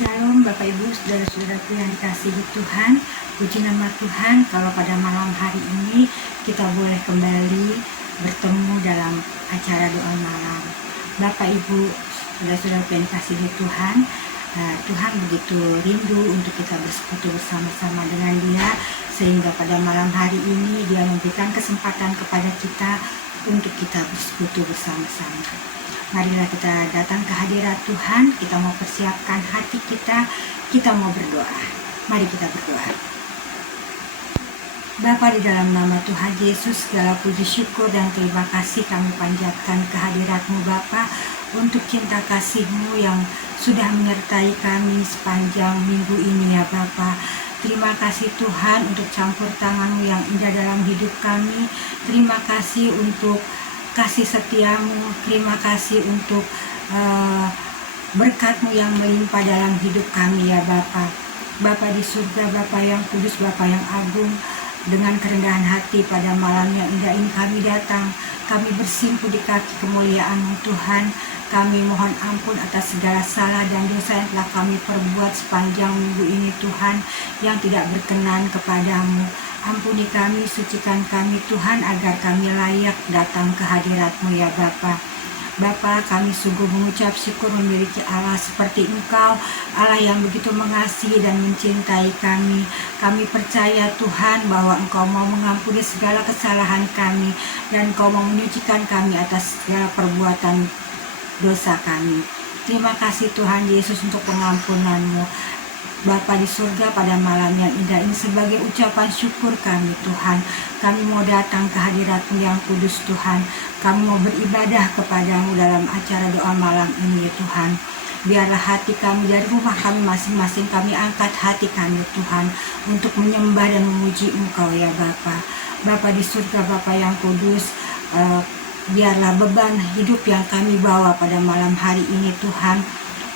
Shalom Bapak Ibu, saudara-saudaraku yang dikasihi Tuhan. Puji nama Tuhan kalau pada malam hari ini kita boleh kembali bertemu dalam acara doa malam. Bapak Ibu, saudara-saudaraku yang dikasihi Tuhan, Tuhan begitu rindu untuk kita bersekutu bersama-sama dengan Dia, sehingga pada malam hari ini Dia memberikan kesempatan kepada kita untuk kita bersekutu bersama-sama. Marilah kita datang ke hadirat Tuhan, kita mau persiapkan hati kita mau berdoa. Mari kita berdoa. Bapa, di dalam nama Tuhan Yesus, segala puji syukur dan terima kasih kami panjatkan ke hadirat-Mu Bapa, untuk cinta kasih-Mu yang sudah menyertai kami sepanjang minggu ini ya Bapa. Terima kasih Tuhan untuk campur tangan-Mu yang indah dalam hidup kami. Terima kasih untuk kasih setia-Mu, terima kasih untuk berkat-Mu yang melimpah dalam hidup kami ya Bapa. Bapa di surga, Bapa yang kudus, Bapa yang agung, dengan kerendahan hati pada malam yang indah ini kami datang, kami bersimpuh di kaki kemuliaan-Mu Tuhan. Kami mohon ampun atas segala salah dan dosa yang telah kami perbuat sepanjang minggu ini Tuhan, yang tidak berkenan kepadamu. Ampuni kami, sucikan kami Tuhan, agar kami layak datang ke hadirat-Mu ya Bapa. Bapa, kami sungguh mengucap syukur memiliki Allah seperti Engkau, Allah yang begitu mengasihi dan mencintai kami. Kami percaya Tuhan bahwa Engkau mau mengampuni segala kesalahan kami, dan Engkau mau menyucikan kami atas segala perbuatan dosa kami. Terima kasih Tuhan Yesus untuk pengampunan-Mu. Bapa di surga, pada malam yang indah ini sebagai ucapan syukur kami Tuhan, kami mau datang ke hadirat-Mu yang kudus Tuhan. Kami mau beribadah kepadamu dalam acara doa malam ini Tuhan. Biarlah hati kami dari rumah kami masing-masing, kami angkat hati kami Tuhan, untuk menyembah dan memuji Engkau ya Bapa. Bapa di surga, Bapa yang kudus, biarlah beban hidup yang kami bawa pada malam hari ini Tuhan,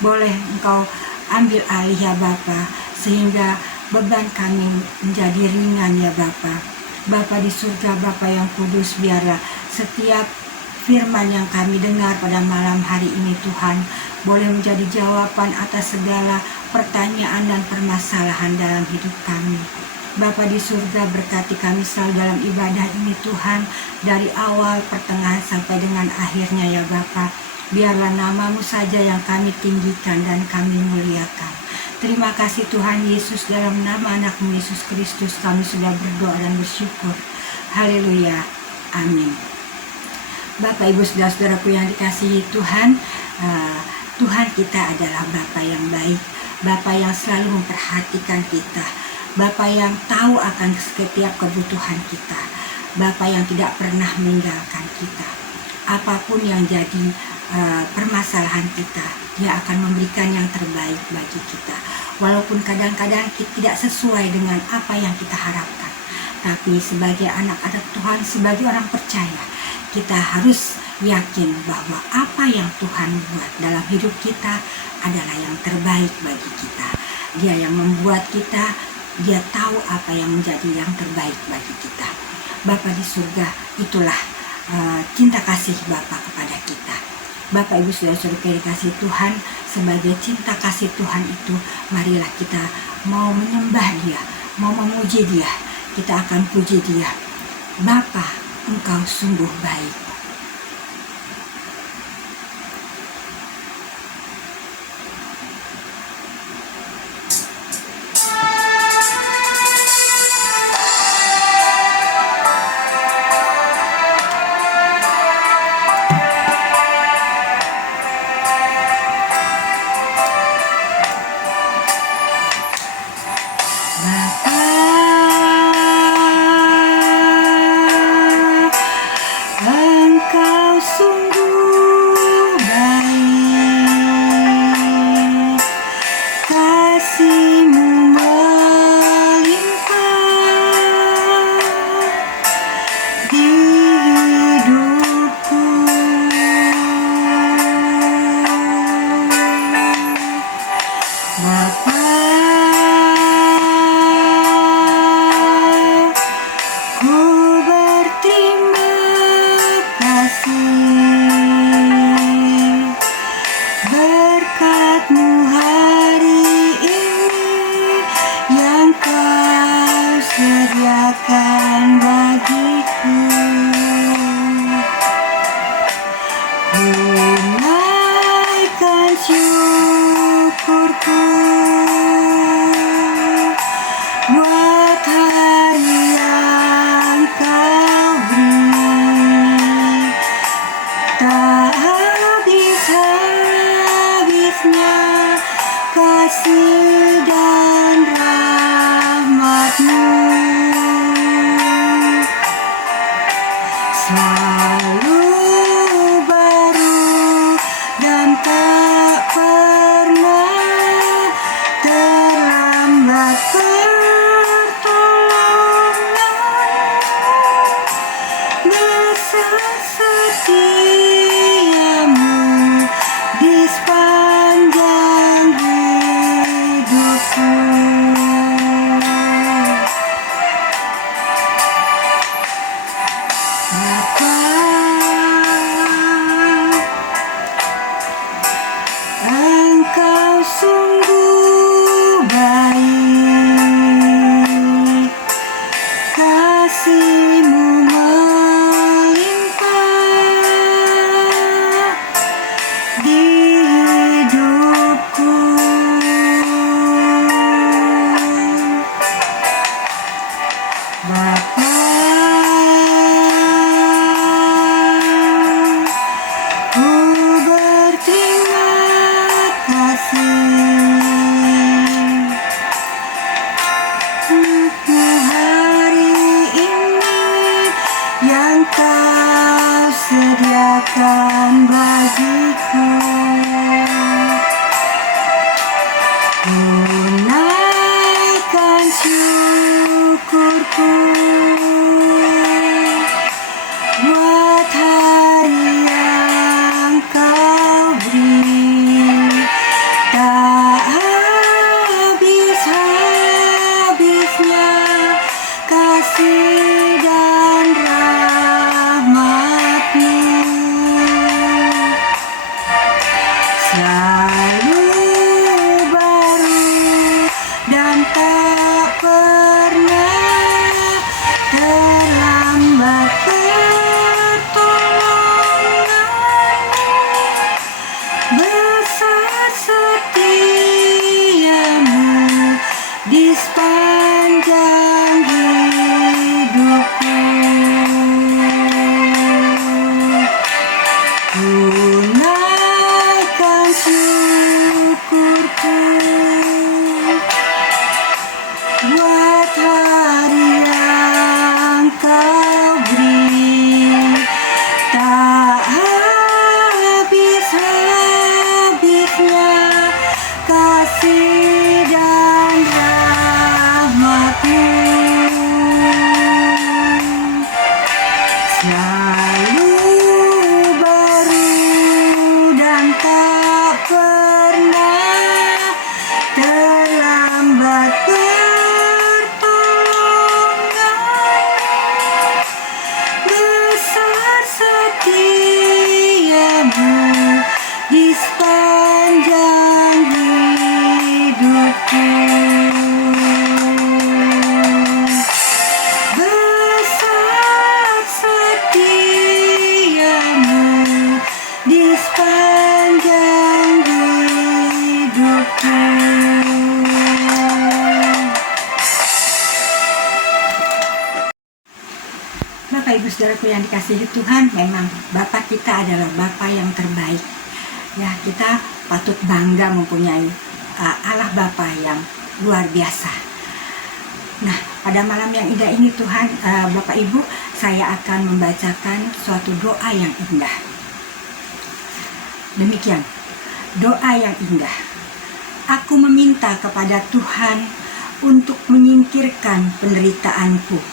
boleh Engkau ambil alih ya Bapa, sehingga beban kami menjadi ringan ya Bapa. Bapa di surga, Bapa yang kudus, biarlah setiap firman yang kami dengar pada malam hari ini Tuhan, boleh menjadi jawaban atas segala pertanyaan dan permasalahan dalam hidup kami. Bapa di surga, berkati kami selalu dalam ibadah ini Tuhan, dari awal, pertengahan, sampai dengan akhirnya ya Bapa. Biarlah nama-Mu saja yang kami tinggikan dan kami muliakan. Terima kasih Tuhan Yesus, dalam nama anak-Mu Yesus Kristus kami sudah berdoa dan bersyukur. Haleluya, amin. Bapak Ibu saudara-saudaraku yang dikasihi Tuhan, Tuhan kita adalah Bapa yang baik, Bapa yang selalu memperhatikan kita, Bapa yang tahu akan setiap kebutuhan kita, Bapa yang tidak pernah meninggalkan kita. Apapun yang jadi permasalahan kita, Dia akan memberikan yang terbaik bagi kita. Walaupun kadang-kadang tidak sesuai dengan apa yang kita harapkan, tapi sebagai anak-anak Tuhan, sebagai orang percaya, kita harus yakin bahwa apa yang Tuhan buat dalam hidup kita adalah yang terbaik bagi kita. Dia yang membuat kita, Dia tahu apa yang menjadi yang terbaik bagi kita. Bapa di surga, itulah cinta kasih Bapa kepada kita. Bapak Ibu saudara-saudara yang dikasihi Tuhan, sebagai cinta kasih Tuhan itu, marilah kita mau menyembah Dia, mau memuji Dia. Kita akan puji Dia. Bapa, Engkau sungguh baik. Berkat-Mu hari kasih dan rahmat-Mu selalu baru dan tak pernah terlambat pertolongan-Mu. Besar setia-Mu di sepanjang hidupku. Bapa, Engkau sungguh baik, kasih-Mu melimpah di hidupku. Bapa, ku berterima kasih untuk hari ini yang Kau sediakan bagiku. Ku naikkan syukurku buat hari yang Kau beri, tak habis-habisnya kasih dan rahmat-Mu selalu baru dan tak pernah terlambat pertolongan-Mu. Besar setia-Mu di sepanjang hidupku. Ku naikkan syukurku buat hari yang Kau beri, tak habis-habisnya kasih dan rahmat-Mu selalu baru dan tak pernah terlambat pertolongan-Mu. Besar setia-Mu di sepanjang hidupku. Besar setia-Mu di sepanjang hidupku. Bapak Ibu Saudaraku yang dikasihi Tuhan, memang Bapa kita adalah Bapa yang terbaik. Ya, kita patut bangga mempunyai Allah Bapa yang luar biasa. Nah, pada malam yang indah ini Tuhan, Bapak Ibu, saya akan membacakan suatu doa yang indah. Demikian, doa yang indah. Aku meminta kepada Tuhan untuk menyingkirkan penderitaanku.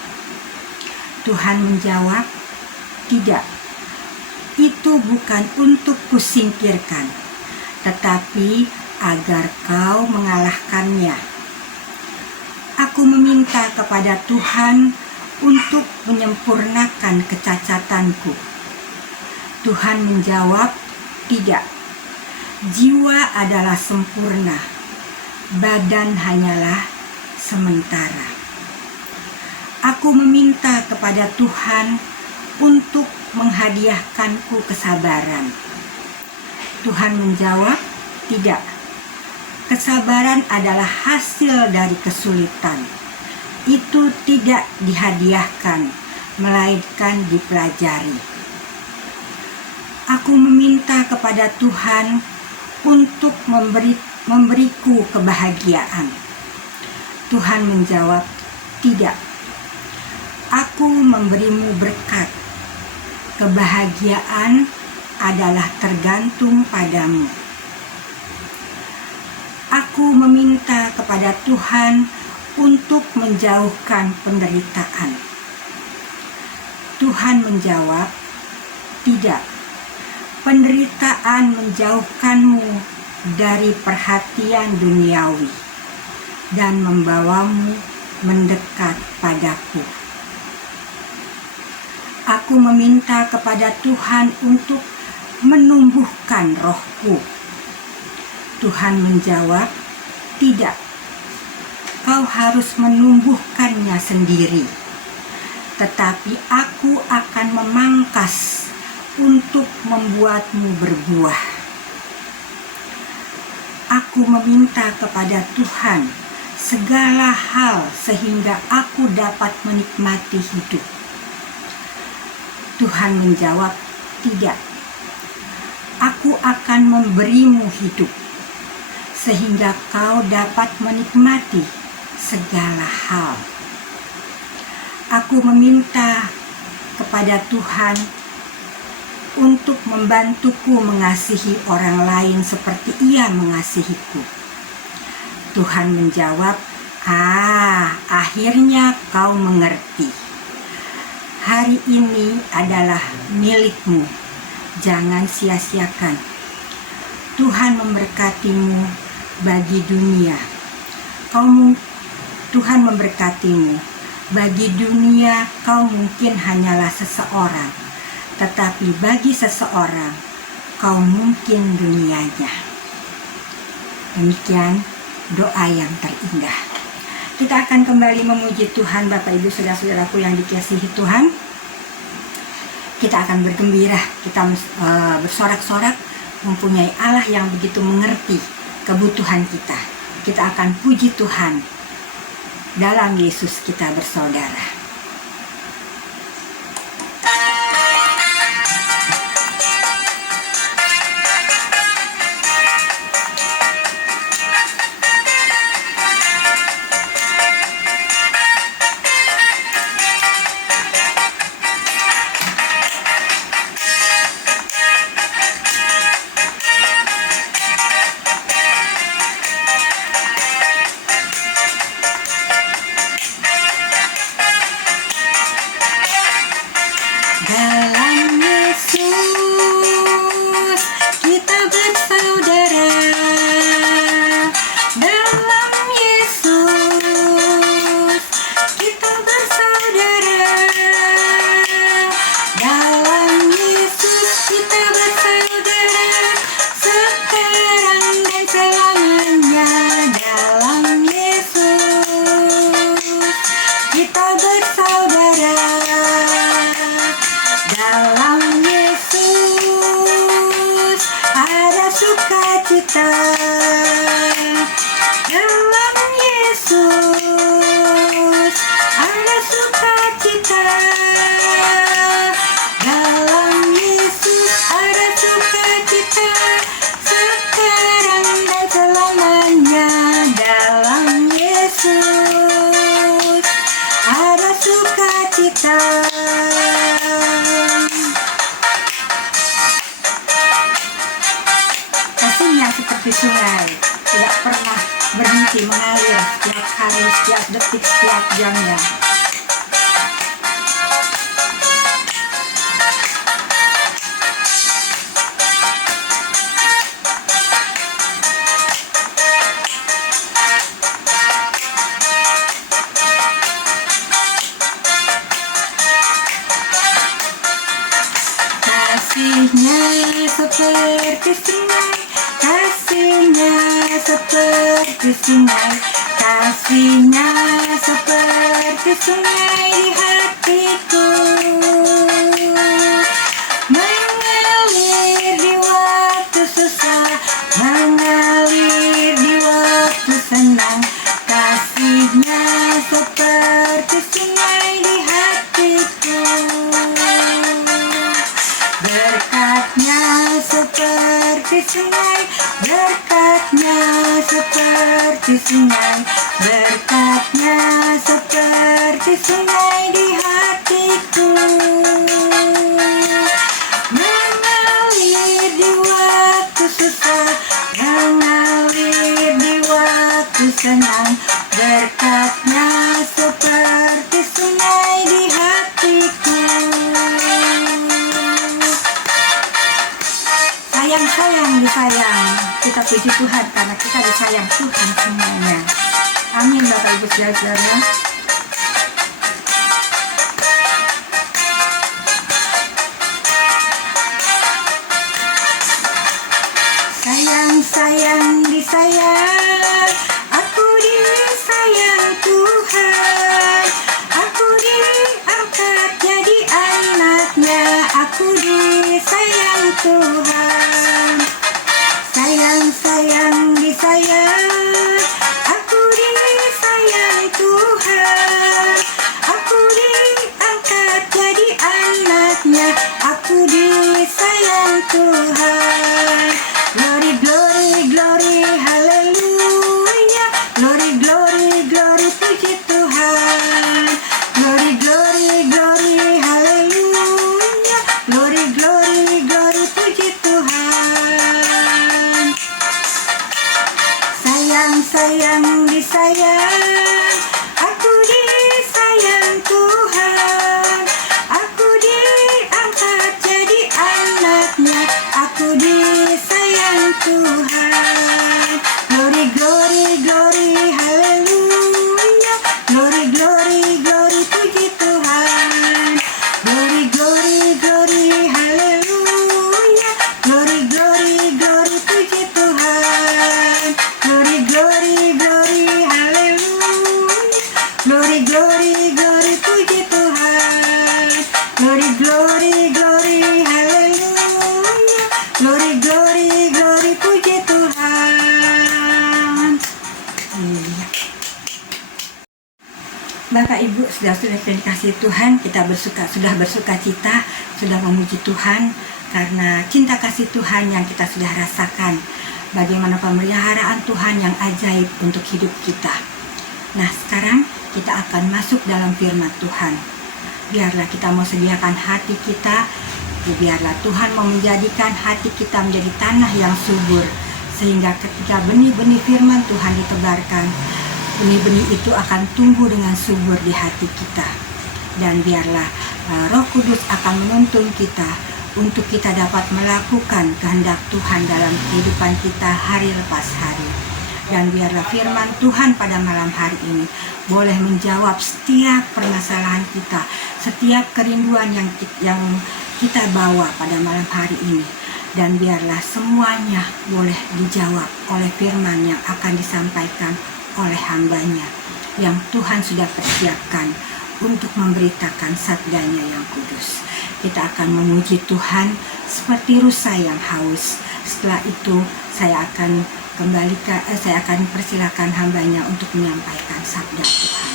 Tuhan menjawab, tidak, itu bukan untuk kusingkirkan, tetapi agar kau mengalahkannya. Aku meminta kepada Tuhan untuk menyempurnakan kecacatanku. Tuhan menjawab, tidak, jiwa adalah sempurna, badan hanyalah sementara. Aku meminta kepada Tuhan untuk menghadiahkanku kesabaran. Tuhan menjawab, tidak. Kesabaran adalah hasil dari kesulitan. Itu tidak dihadiahkan, melainkan dipelajari. Aku meminta kepada Tuhan untuk memberi memberiku kebahagiaan? Tuhan menjawab, tidak. Aku memberimu berkat. Kebahagiaan adalah tergantung padamu. Aku meminta kepada Tuhan untuk menjauhkan penderitaan. Tuhan menjawab, tidak. Penderitaan menjauhkanmu dari perhatian duniawi dan membawamu mendekat padaku. Aku meminta kepada Tuhan untuk menumbuhkan rohku. Tuhan menjawab, tidak. Kau harus menumbuhkannya sendiri, tetapi aku akan memangkas untuk membuatmu berbuah. Aku meminta kepada Tuhan segala hal sehingga aku dapat menikmati hidup. Tuhan menjawab, tidak. Aku akan memberimu hidup sehingga kau dapat menikmati segala hal. Aku meminta kepada Tuhan untuk membantuku mengasihi orang lain seperti Ia mengasihiku. Tuhan menjawab, akhirnya kau mengerti. Hari ini adalah milikmu, jangan sia-siakan. Tuhan memberkatimu bagi dunia. Tuhan memberkatimu. Bagi dunia kau mungkin hanyalah seseorang, tetapi bagi seseorang, kau mungkin dunianya. Demikian doa yang terindah. Kita akan kembali memuji Tuhan, Bapak Ibu Saudara-saudaraku yang dikasihi Tuhan. Kita akan bergembira, kita bersorak-sorak mempunyai Allah yang begitu mengerti kebutuhan kita. Kita akan puji Tuhan. Dalam Yesus kita bersaudara. Dalam Yesus kita bersaudara. Dalam Yesus kita bersaudara. Dalam Yesus kita bersaudara sekarang dan selamanya. Dalam Yesus kita bersaudara. Dalam Yesus ada sukacita. Dalam Yesus ada sukacita. Dalam Yesus ada sukacita sekarang dan selamanya. Dalam Yesus ada sukacita. Kasihnya seperti sungai, tidak pernah berhenti mengalir setiap hari, setiap detik, setiap jamnya. Kasihnya seperti sungai, kasihnya seperti sungai, kasihnya seperti sungai di hatiku, mengalir di waktu susah, mengalir di waktu senang. Kasihnya seperti sungai di hatiku, berkatnya seperti sungai, berkatnya seperti sungai, berkatnya seperti sungai di hatiku, mengalir di waktu susah, mengalir di waktu senang, berkatnya seperti sungai di hatiku. Sayang disayang, kita puji Tuhan karena kita disayang Tuhan semuanya. Amin Bapak Ibu Saudara. Sayang disayang, aku disayang Tuhan, aku diangkat jadi anaknya, aku disayang Tuhan. Sayang disayang, aku disayang Tuhan, aku diangkat jadi anaknya, aku disayang Tuhan. Glory, glory, glory, haleluya. Glory, glory, glory, puji Tuhan. Glory, glory, glory, haleluya. Glory, glory, glory, puji Tuhan. Sayang disayang, aku disayang Tuhan, aku diangkat jadi anaknya, aku disayang Tuhan. Glory, glory, glory, haleluya. Glory, glory, glory, puji Tuhan. Glory, glory, glory, haleluya. Glory, glory, glory, puji Tuhan. Glory, glory, glory, haleluya. Glory, glory, glory, puji Tuhan. Glory, glory, glory, haleluya. Glory, glory, glory, puji Tuhan. Bapak Ibu, sudah dikasih Tuhan, kita sudah bersuka cita, sudah memuji Tuhan karena cinta kasih Tuhan yang kita sudah rasakan. Bagaimana pemeliharaan Tuhan yang ajaib untuk hidup kita. Nah, sekarang kita akan masuk dalam firman Tuhan. Biarlah kita mau sediakan hati kita, biarlah Tuhan mau menjadikan hati kita menjadi tanah yang subur, sehingga ketika benih-benih firman Tuhan ditebarkan, benih-benih itu akan tumbuh dengan subur di hati kita. Dan biarlah Roh Kudus akan menuntun kita untuk kita dapat melakukan kehendak Tuhan dalam kehidupan kita hari lepas hari. Dan biarlah firman Tuhan pada malam hari ini boleh menjawab setiap permasalahan kita, setiap kerinduan yang kita bawa pada malam hari ini. Dan biarlah semuanya boleh dijawab oleh firman yang akan disampaikan oleh hambanya yang Tuhan sudah persiapkan untuk memberitakan sabdanya yang kudus. Kita akan memuji Tuhan seperti rusa yang haus. Setelah itu saya akan persilakan hambanya untuk menyampaikan sabda Tuhan.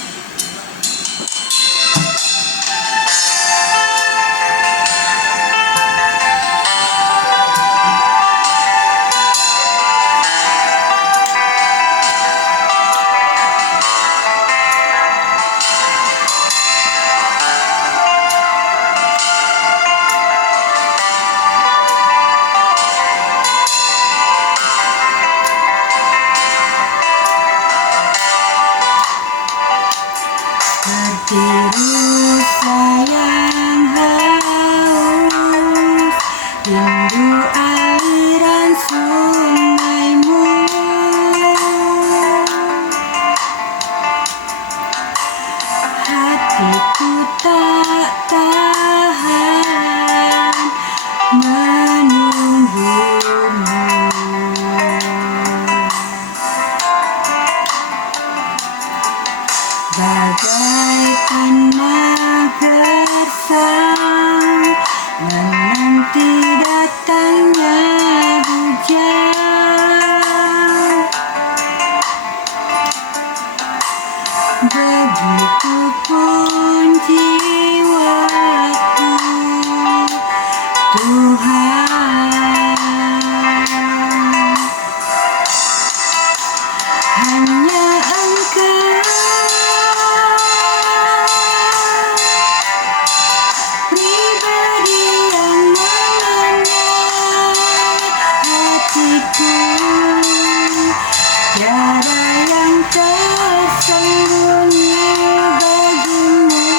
Begitupun jiwaku, Tuhan, hanya Engkau pribadi yang mengenal hatiku, tiada yang tersembunyi bagimu,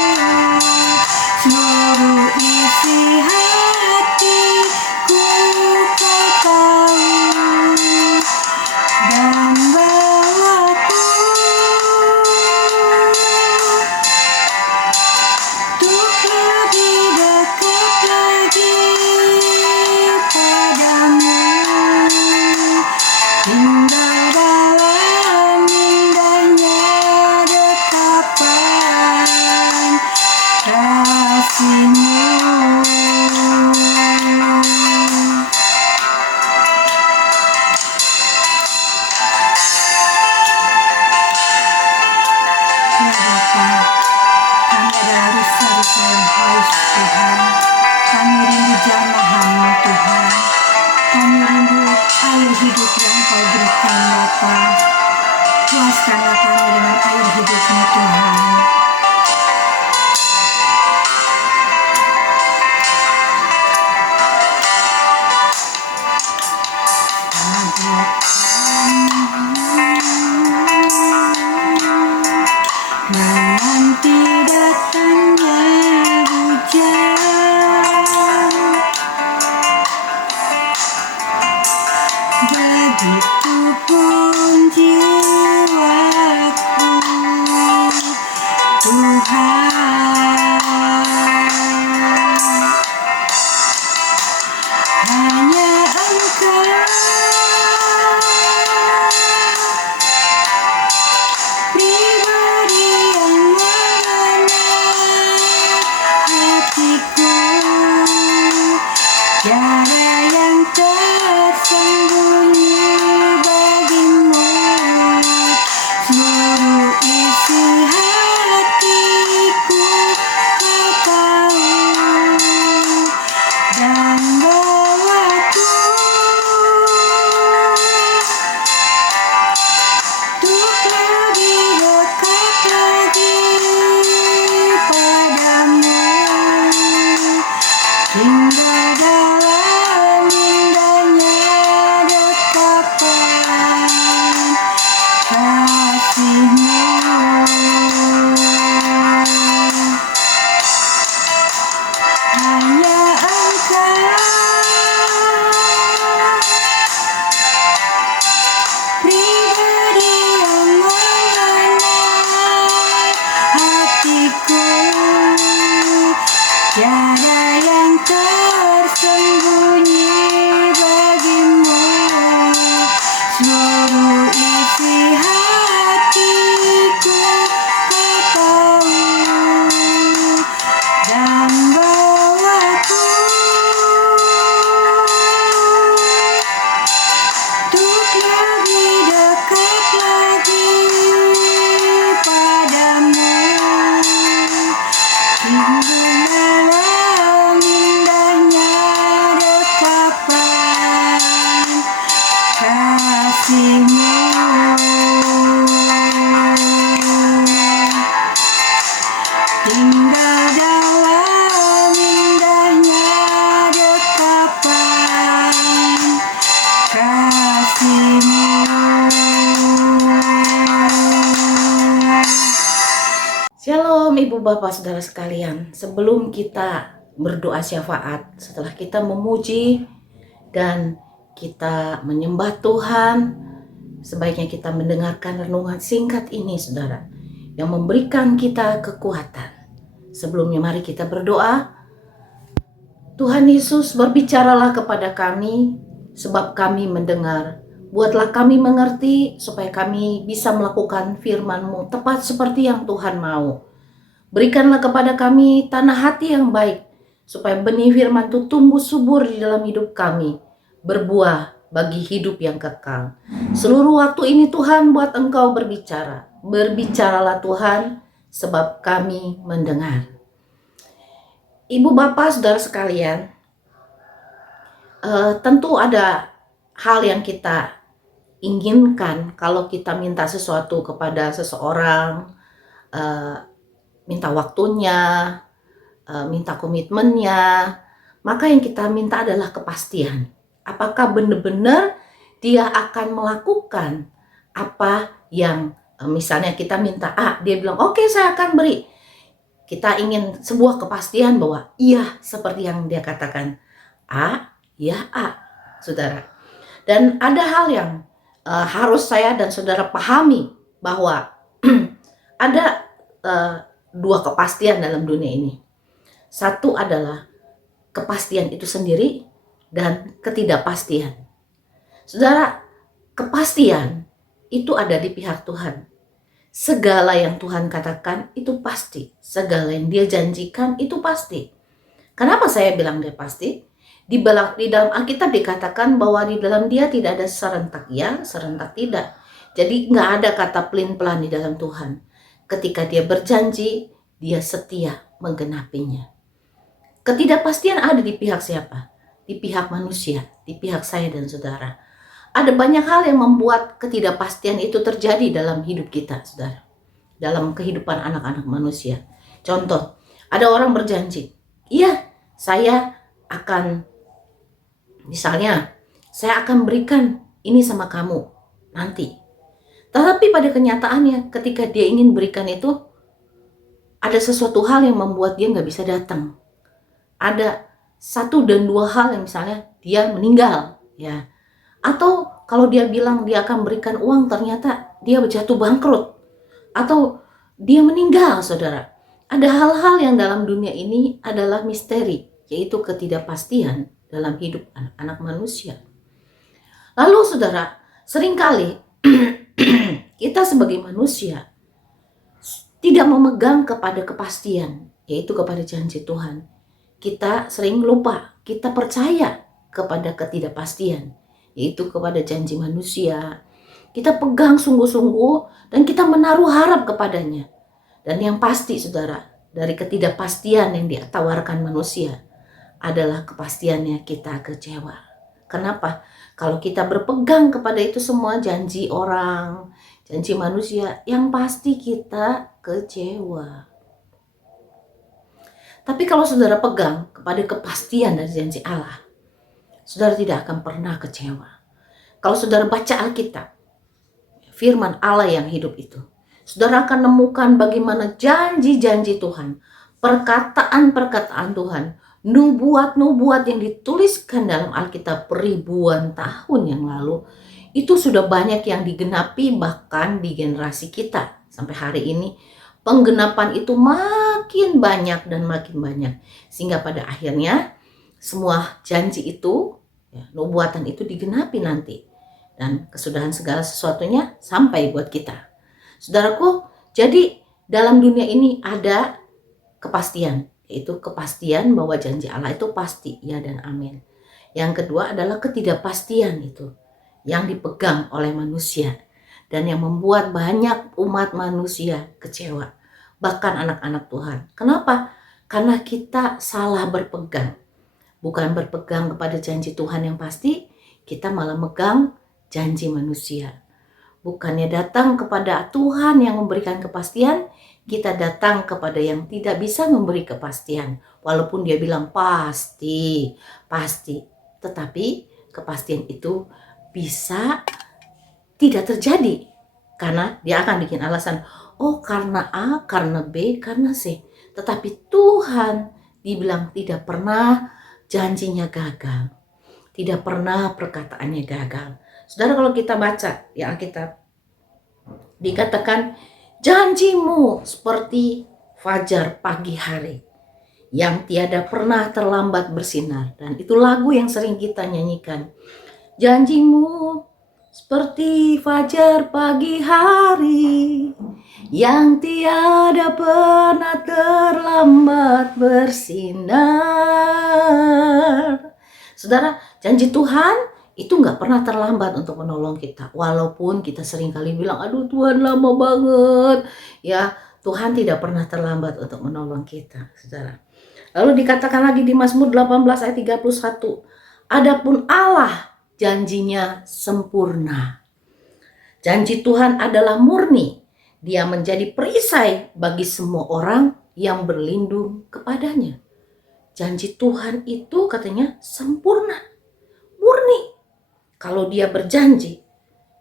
seluruh isi hatiku Kau tahu, dan bawaku untuk lebih dekat lagi padamu, tinggal dalam indahnya dekapan kasih-Mu. Ya Bapa, kami adalah rusa-rusa yang haus Tuhan. Kami rindu jamah-Mu Tuhan. Kami rindu air hidup yang Kau berikan Bapa. Puaskanlah kami dengan air hidup-Mu Tuhan. Menanti datangnya hujan, begitupun jiwaku Tuhan, hanya Engkau pribadi yang mengenal hatiku, tiada yang tersembunyi bagimu, seluruh isi hatiku Kau tahu, dan bawaku untuk lebih dekat lagi padamu, tinggal dalam indahnya dekapan kasih-Mu. Hanya Engkau pribadi yang mengenal hatiku, tiada yang tersembunyi bagimu, seluruh isi hatiku Kau tahu, dan bawaku untuk lebih dekat lagi padamu, tinggal dalam indahnya dekapan kasih-Mu. Tinggal dalam indahnya dekapan kasih-Mu. Shalom Ibu Bapak Saudara sekalian. Sebelum kita berdoa syafaat, setelah kita memuji dan kita menyembah Tuhan, sebaiknya kita mendengarkan renungan singkat ini Saudara, yang memberikan kita kekuatan. Sebelumnya mari kita berdoa. Tuhan Yesus, berbicaralah kepada kami, sebab kami mendengar. Buatlah kami mengerti, supaya kami bisa melakukan firman-Mu tepat seperti yang Tuhan mau. Berikanlah kepada kami tanah hati yang baik, supaya benih firman itu tumbuh subur di dalam hidup kami, berbuah bagi hidup yang kekal. Seluruh waktu ini Tuhan buat Engkau berbicara. Berbicaralah Tuhan, sebab kami mendengar. Ibu Bapak Saudara sekalian, tentu ada hal yang kita inginkan kalau kita minta sesuatu kepada seseorang, minta waktunya, minta komitmennya, maka yang kita minta adalah kepastian. Apakah benar-benar dia akan melakukan apa yang misalnya kita minta A, dia bilang oke, saya akan beri. Kita ingin sebuah kepastian bahwa iya seperti yang dia katakan, A, ya A, saudara. Dan ada hal yang harus saya dan saudara pahami, bahwa ada dua kepastian dalam dunia ini. Satu adalah kepastian itu sendiri dan ketidakpastian. Saudara, kepastian itu ada di pihak Tuhan. Segala yang Tuhan katakan itu pasti. Segala yang dia janjikan itu pasti. Kenapa saya bilang dia pasti? Di dalam Alkitab dikatakan bahwa di dalam dia tidak ada serentak ya, serentak tidak. Jadi nggak ada kata pelin-pelan di dalam Tuhan. Ketika dia berjanji, dia setia menggenapinya. Ketidakpastian ada di pihak siapa? Di pihak manusia, di pihak saya dan saudara. Ada banyak hal yang membuat ketidakpastian itu terjadi dalam hidup kita, saudara. Dalam kehidupan anak-anak manusia. Contoh, ada orang berjanji, iya, saya akan, misalnya, saya akan berikan ini sama kamu nanti. Tetapi pada kenyataannya, ketika dia ingin berikan itu, ada sesuatu hal yang membuat dia nggak bisa datang. Ada satu dan dua hal yang misalnya dia meninggal, ya. Atau kalau dia bilang dia akan berikan uang, ternyata dia jatuh bangkrut. Atau dia meninggal, saudara. Ada hal-hal yang dalam dunia ini adalah misteri, yaitu ketidakpastian dalam hidup anak manusia. Lalu saudara, seringkali kita sebagai manusia tidak memegang kepada kepastian, yaitu kepada janji Tuhan. Kita sering lupa, kita percaya kepada ketidakpastian, yaitu kepada janji manusia. Kita pegang sungguh-sungguh dan kita menaruh harap kepadanya. Dan yang pasti saudara, dari ketidakpastian yang ditawarkan manusia adalah kepastiannya kita kecewa. Kenapa? Kalau kita berpegang kepada itu semua janji orang, janji manusia, yang pasti kita kecewa. Tapi kalau saudara pegang kepada kepastian dari janji Allah, saudara tidak akan pernah kecewa. Kalau saudara baca Alkitab, firman Allah yang hidup itu, saudara akan nemukan bagaimana janji-janji Tuhan, perkataan-perkataan Tuhan, nubuat-nubuat yang dituliskan dalam Alkitab ribuan tahun yang lalu, itu sudah banyak yang digenapi bahkan di generasi kita. Sampai hari ini, penggenapan itu makin banyak dan makin banyak. Sehingga pada akhirnya, semua janji itu, ya, nubuatan itu digenapi nanti. Dan kesudahan segala sesuatunya sampai buat kita. Saudaraku, jadi dalam dunia ini ada kepastian, yaitu kepastian bahwa janji Allah itu pasti, ya dan amin. Yang kedua adalah ketidakpastian itu, yang dipegang oleh manusia. Dan yang membuat banyak umat manusia kecewa, bahkan anak-anak Tuhan. Kenapa? Karena kita salah berpegang. Bukan berpegang kepada janji Tuhan yang pasti, kita malah megang janji manusia. Bukannya datang kepada Tuhan yang memberikan kepastian, kita datang kepada yang tidak bisa memberi kepastian. Walaupun dia bilang pasti. Tetapi kepastian itu bisa tidak terjadi. Karena dia akan bikin alasan, oh karena A, karena B, karena C. Tetapi Tuhan dibilang tidak pernah janjinya gagal. Tidak pernah perkataannya gagal. Saudara, kalau kita baca di Alkitab, dikatakan janjimu seperti fajar pagi hari yang tiada pernah terlambat bersinar. Dan itu lagu yang sering kita nyanyikan. Janjimu seperti fajar pagi hari yang tiada pernah terlambat bersinar. Saudara, janji Tuhan itu nggak pernah terlambat untuk menolong kita. Walaupun kita sering kali bilang, aduh Tuhan lama banget. Ya, Tuhan tidak pernah terlambat untuk menolong kita, saudara. Lalu dikatakan lagi di Mazmur 18 ayat 31. Adapun Allah janjinya sempurna. Janji Tuhan adalah murni. Dia menjadi perisai bagi semua orang yang berlindung kepadanya. Janji Tuhan itu katanya sempurna, murni. Kalau dia berjanji,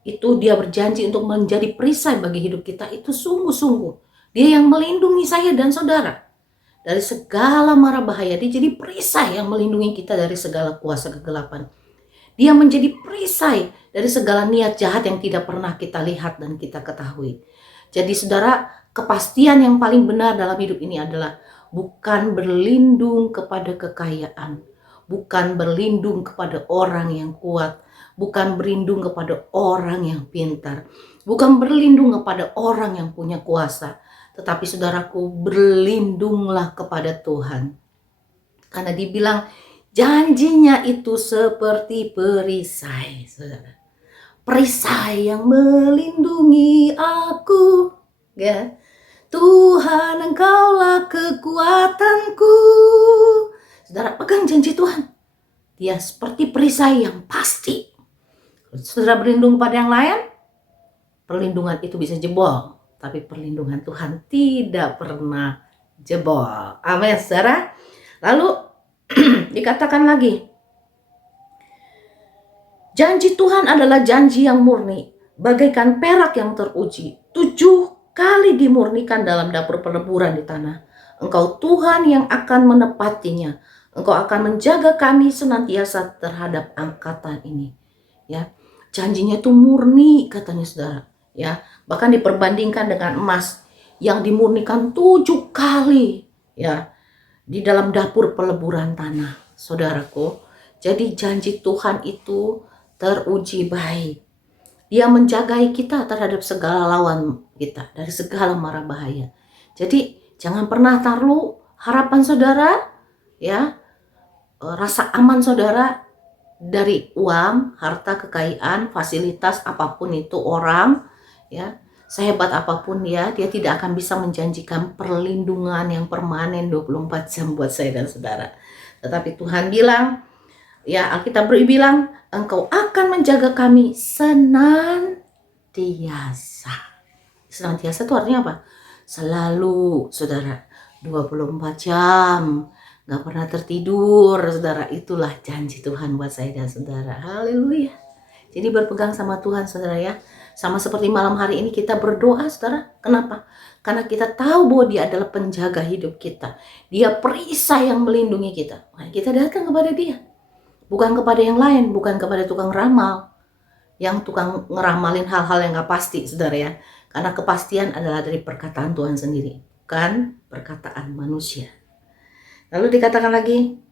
itu dia berjanji untuk menjadi perisai bagi hidup kita, itu sungguh-sungguh. Dia yang melindungi saya dan saudara dari segala mara bahaya. Dia jadi perisai yang melindungi kita dari segala kuasa kegelapan. Dia menjadi perisai dari segala niat jahat yang tidak pernah kita lihat dan kita ketahui. Jadi saudara, kepastian yang paling benar dalam hidup ini adalah bukan berlindung kepada kekayaan, bukan berlindung kepada orang yang kuat, bukan berlindung kepada orang yang pintar, bukan berlindung kepada orang yang punya kuasa, tetapi saudaraku, berlindunglah kepada Tuhan. Karena dibilang janjinya itu seperti perisai, saudara. Perisai yang melindungi aku, ya. Tuhan, Engkaulah kekuatanku. Saudara, pegang janji Tuhan. Dia seperti perisai yang pasti. Saudara berlindung pada yang lain, perlindungan itu bisa jebol. Tapi perlindungan Tuhan tidak pernah jebol. Amin, saudara. Lalu dikatakan lagi, janji Tuhan adalah janji yang murni, bagaikan perak yang teruji, 7 kali dimurnikan dalam dapur peleburan di tanah. Engkau Tuhan yang akan menepatinya. Engkau akan menjaga kami senantiasa terhadap angkatan ini. Ya, janjinya itu murni katanya saudara. Ya, bahkan diperbandingkan dengan emas yang dimurnikan 7 kali. Ya, di dalam dapur peleburan tanah, saudaraku. Jadi janji Tuhan itu teruji baik. Dia menjagai kita terhadap segala lawan kita, dari segala mara bahaya. Jadi jangan pernah taruh harapan saudara, ya, rasa aman saudara dari uang, harta, kekayaan, fasilitas apapun itu, orang, ya, sehebat apapun dia tidak akan bisa menjanjikan perlindungan yang permanen 24 jam buat saya dan saudara. Tetapi Tuhan bilang, ya, Alkitab bilang, Engkau akan menjaga kami senantiasa. Senantiasa itu artinya apa? Selalu, saudara. 24 jam. Gak pernah tertidur, saudara. Itulah janji Tuhan buat saya dan saudara. Haleluya. Jadi berpegang sama Tuhan, saudara ya. Sama seperti malam hari ini kita berdoa, saudara. Kenapa? Karena kita tahu bahwa Dia adalah penjaga hidup kita. Dia perisai yang melindungi kita. Mari kita datang kepada Dia. Bukan kepada yang lain, bukan kepada tukang ramal. Yang tukang ngeramalin hal-hal yang gak pasti, saudara ya. Karena kepastian adalah dari perkataan Tuhan sendiri, bukan perkataan manusia. Lalu dikatakan lagi,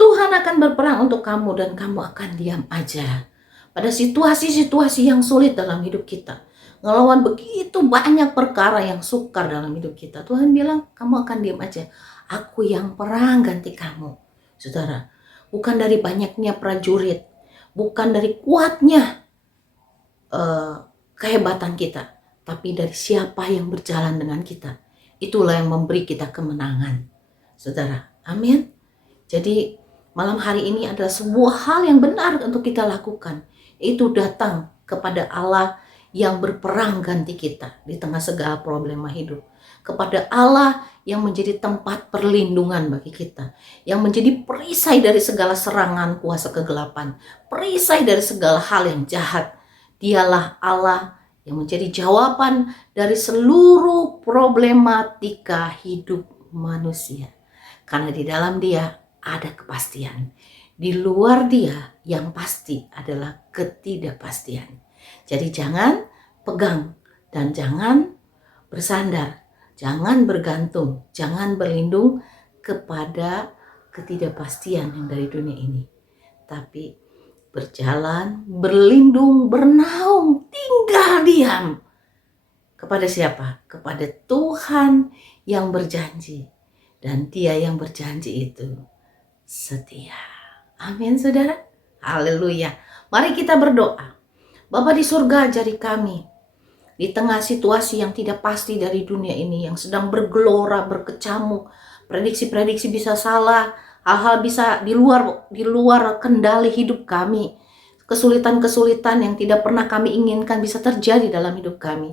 Tuhan akan berperang untuk kamu dan kamu akan diam aja. Pada situasi-situasi yang sulit dalam hidup kita, ngelawan begitu banyak perkara yang sukar dalam hidup kita, Tuhan bilang, kamu akan diam aja. Aku yang perang ganti kamu, saudara. Bukan dari banyaknya prajurit, bukan dari kuatnya kehebatan kita, tapi dari siapa yang berjalan dengan kita. Itulah yang memberi kita kemenangan, saudara. Amin. Jadi malam hari ini adalah sebuah hal yang benar untuk kita lakukan. Itu datang kepada Allah yang berperang ganti kita di tengah segala problema hidup. Kepada Allah yang menjadi tempat perlindungan bagi kita, yang menjadi perisai dari segala serangan kuasa kegelapan, perisai dari segala hal yang jahat. Dialah Allah yang menjadi jawaban dari seluruh problematika hidup manusia. Karena di dalam Dia ada kepastian. Di luar Dia yang pasti adalah ketidakpastian. Jadi jangan pegang dan jangan bersandar. Jangan bergantung, jangan berlindung kepada ketidakpastian yang dari dunia ini. Tapi berjalan, berlindung, bernaung, tinggal diam. Kepada siapa? Kepada Tuhan yang berjanji. Dan Dia yang berjanji itu setia. Amin, saudara. Haleluya. Mari kita berdoa. Bapa di surga, ajari kami di tengah situasi yang tidak pasti dari dunia ini, yang sedang bergelora, berkecamuk, prediksi-prediksi bisa salah, hal-hal bisa di luar kendali hidup kami. kesulitan-kesulitan yang tidak pernah kami inginkan bisa terjadi dalam hidup kami.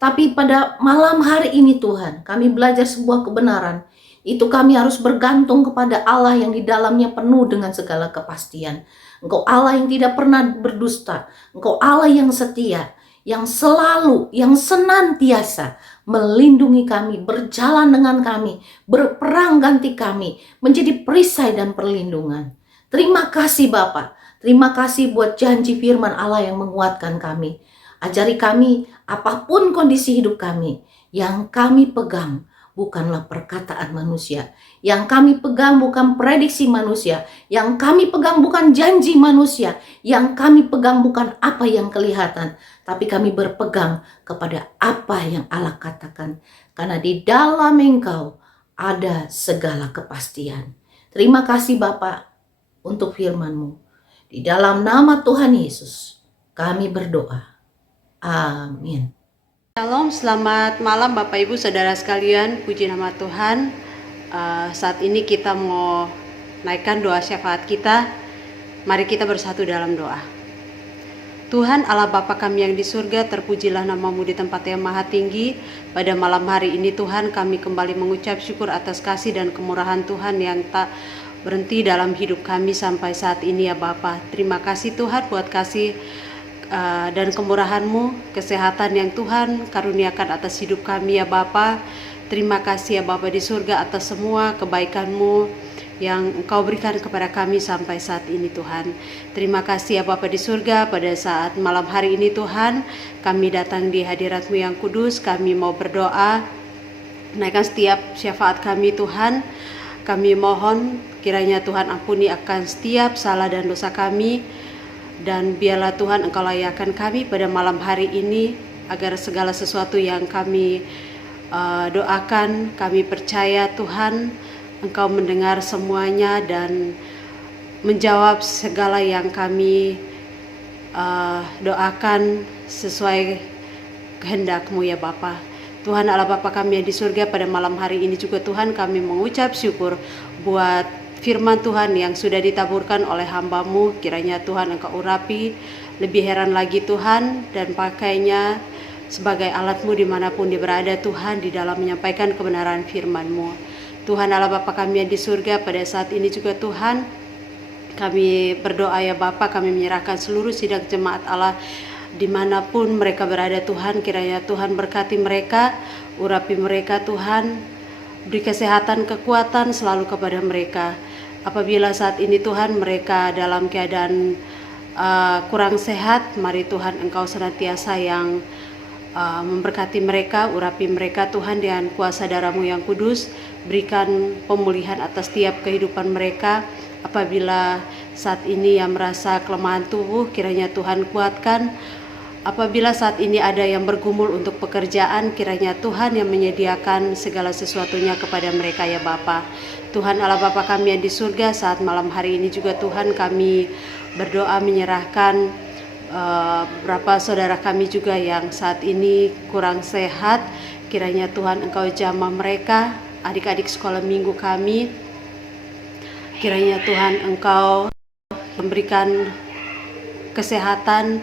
Tapi pada malam hari ini Tuhan, kami belajar sebuah kebenaran. Itu kami harus bergantung kepada Allah yang di dalamnya penuh dengan segala kepastian. Engkau Allah yang tidak pernah berdusta. Engkau Allah yang setia, yang selalu, yang senantiasa melindungi kami, berjalan dengan kami, berperang ganti kami, menjadi perisai dan perlindungan. Terima kasih Bapa. Terima kasih buat janji firman Allah yang menguatkan kami. Ajari kami apapun kondisi hidup kami, yang kami pegang bukanlah perkataan manusia. Yang kami pegang bukan prediksi manusia. Yang kami pegang bukan janji manusia. Yang kami pegang bukan apa yang kelihatan. Tapi kami berpegang kepada apa yang Allah katakan. Karena di dalam Engkau ada segala kepastian. Terima kasih Bapa untuk firman-Mu. Di dalam nama Tuhan Yesus kami berdoa. Amin. Shalom, selamat malam Bapak Ibu Saudara sekalian, puji nama Tuhan. Saat ini kita mau naikkan doa syafaat kita. Mari kita bersatu dalam doa. Tuhan Allah Bapa kami yang di surga, terpujilah nama-Mu di tempat yang maha tinggi. Pada malam hari ini Tuhan, kami kembali mengucap syukur atas kasih dan kemurahan Tuhan yang tak berhenti dalam hidup kami sampai saat ini ya Bapa. Terima kasih Tuhan buat kasih dan kemurahan-Mu, kesehatan yang Tuhan karuniakan atas hidup kami ya Bapa. Terima kasih ya Bapa di surga atas semua kebaikan-Mu yang Engkau berikan kepada kami sampai saat ini Tuhan. Terima kasih ya Bapa di surga, pada saat malam hari ini Tuhan, kami datang di hadirat-Mu yang kudus. Kami mau berdoa, naikkan setiap syafaat kami Tuhan. Kami mohon kiranya Tuhan ampuni akan setiap salah dan dosa kami. Dan biarlah Tuhan Engkau layakkan kami pada malam hari ini, agar segala sesuatu yang kami doakan, kami percaya Tuhan Engkau mendengar semuanya dan menjawab segala yang kami doakan sesuai kehendak-Mu ya Bapa. Tuhan Allah Bapa kami yang di surga, pada malam hari ini juga Tuhan kami mengucap syukur buat firman Tuhan yang sudah ditaburkan oleh hamba-Mu. Kiranya Tuhan Engkau urapi lebih heran lagi Tuhan, dan pakainya sebagai alat-Mu dimanapun dia berada Tuhan, di dalam menyampaikan kebenaran firman-Mu. Tuhan Allah Bapa kami yang di surga, pada saat ini juga Tuhan kami berdoa ya Bapa, kami menyerahkan seluruh sidang jemaat Allah dimanapun mereka berada Tuhan. Kiranya Tuhan berkati mereka, urapi mereka Tuhan, beri kesehatan, kekuatan selalu kepada mereka. Apabila saat ini Tuhan mereka dalam keadaan kurang sehat, mari Tuhan Engkau senantiasa yang memberkati mereka, urapi mereka Tuhan dengan kuasa darah-Mu yang kudus. Berikan pemulihan atas setiap kehidupan mereka. Apabila saat ini yang merasa kelemahan tubuh, kiranya Tuhan kuatkan. Apabila saat ini ada yang bergumul untuk pekerjaan, kiranya Tuhan yang menyediakan segala sesuatunya kepada mereka ya Bapa. Tuhan Allah Bapa kami yang di surga, saat malam hari ini juga Tuhan kami berdoa menyerahkan beberapa saudara kami juga yang saat ini kurang sehat. Kiranya Tuhan Engkau jamah mereka, adik-adik sekolah minggu kami. Kiranya Tuhan Engkau memberikan kesehatan,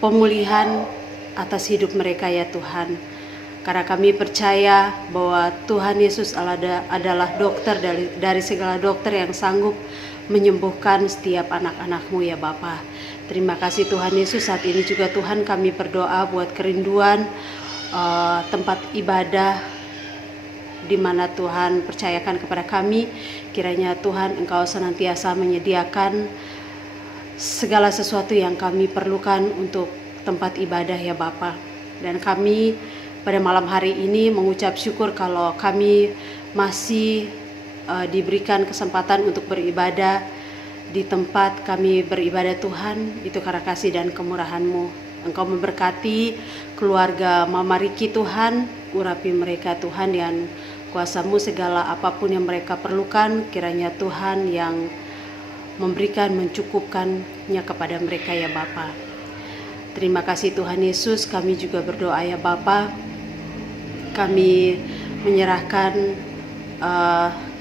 pemulihan atas hidup mereka ya Tuhan. Karena kami percaya bahwa Tuhan Yesus adalah dokter dari segala dokter yang sanggup menyembuhkan setiap anak-anak-Mu ya Bapa. Terima kasih Tuhan Yesus. Saat ini juga Tuhan kami berdoa buat kerinduan tempat ibadah di mana Tuhan percayakan kepada kami. Kiranya Tuhan Engkau senantiasa menyediakan segala sesuatu yang kami perlukan untuk tempat ibadah ya Bapa. Dan kami pada malam hari ini mengucap syukur kalau kami masih diberikan kesempatan untuk beribadah di tempat kami beribadah Tuhan. Itu karena kasih dan kemurahan-Mu. Engkau memberkati keluarga Mama Riki Tuhan, urapi mereka Tuhan dengan kuasa-Mu, segala apapun yang mereka perlukan. Kiranya Tuhan yang memberikan, mencukupkannya kepada mereka ya Bapa. Terima kasih Tuhan Yesus. Kami juga berdoa ya Bapa, kami menyerahkan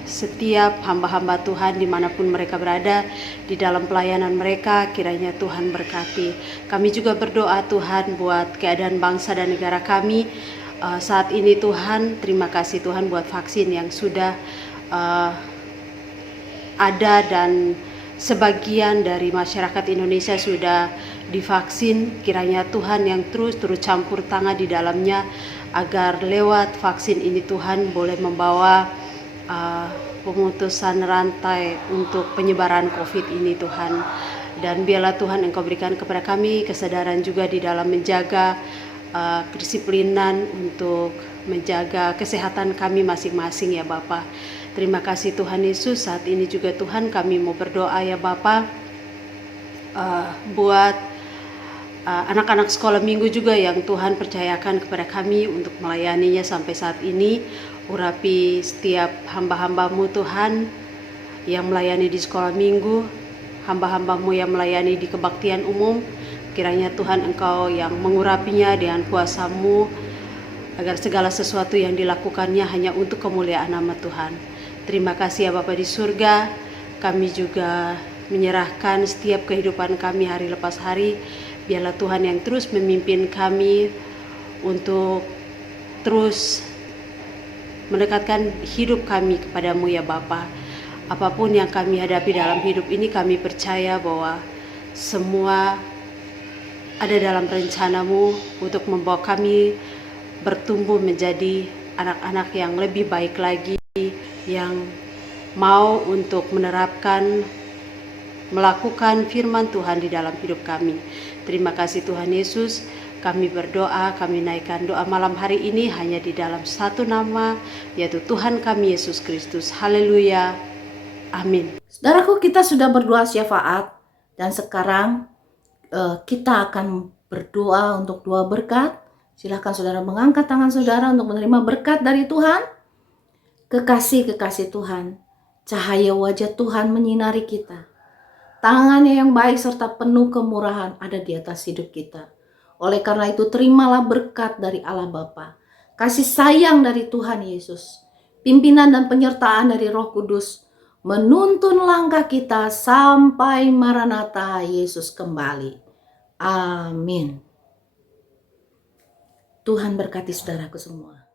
setiap hamba-hamba Tuhan dimanapun mereka berada di dalam pelayanan mereka, kiranya Tuhan berkati. Kami juga berdoa Tuhan buat keadaan bangsa dan negara kami saat ini Tuhan. Terima kasih Tuhan buat vaksin yang sudah ada dan sebagian dari masyarakat Indonesia sudah divaksin. Kiranya Tuhan yang terus campur tangan di dalamnya, agar lewat vaksin ini Tuhan boleh membawa pemutusan rantai untuk penyebaran COVID ini Tuhan. Dan biarlah Tuhan Engkau berikan kepada kami kesadaran juga di dalam menjaga kedisiplinan untuk menjaga kesehatan kami masing-masing ya Bapa. Terima kasih Tuhan Yesus. Saat ini juga Tuhan kami mau berdoa ya Bapa, buat anak-anak sekolah minggu juga yang Tuhan percayakan kepada kami untuk melayaninya sampai saat ini. Urapi setiap hamba-hambamu Tuhan yang melayani di sekolah minggu, hamba-hambamu yang melayani di kebaktian umum. Kiranya Tuhan Engkau yang mengurapinya dengan kuasa-Mu, agar segala sesuatu yang dilakukannya hanya untuk kemuliaan nama Tuhan. Terima kasih ya Bapa di surga. Kami juga menyerahkan setiap kehidupan kami hari lepas hari. Biarlah Tuhan yang terus memimpin kami untuk terus mendekatkan hidup kami kepadamu ya Bapa. Apapun yang kami hadapi dalam hidup ini, kami percaya bahwa semua ada dalam rencana-Mu untuk membawa kami bertumbuh menjadi anak-anak yang lebih baik lagi, yang mau untuk menerapkan, melakukan firman Tuhan di dalam hidup kami. Terima kasih Tuhan Yesus. Kami berdoa, kami naikkan doa malam hari ini hanya di dalam satu nama, yaitu Tuhan kami Yesus Kristus. Haleluya. Amin. Saudaraku, kita sudah berdoa syafaat dan sekarang kita akan berdoa untuk doa berkat. Silahkan saudara mengangkat tangan saudara untuk menerima berkat dari Tuhan. Kekasih-kekasih Tuhan, cahaya wajah Tuhan menyinari kita. Tangannya yang baik serta penuh kemurahan ada di atas hidup kita. Oleh karena itu terimalah berkat dari Allah Bapa, kasih sayang dari Tuhan Yesus, pimpinan dan penyertaan dari Roh Kudus, menuntun langkah kita sampai Maranatha Yesus kembali. Amin. Tuhan berkati saudaraku semua.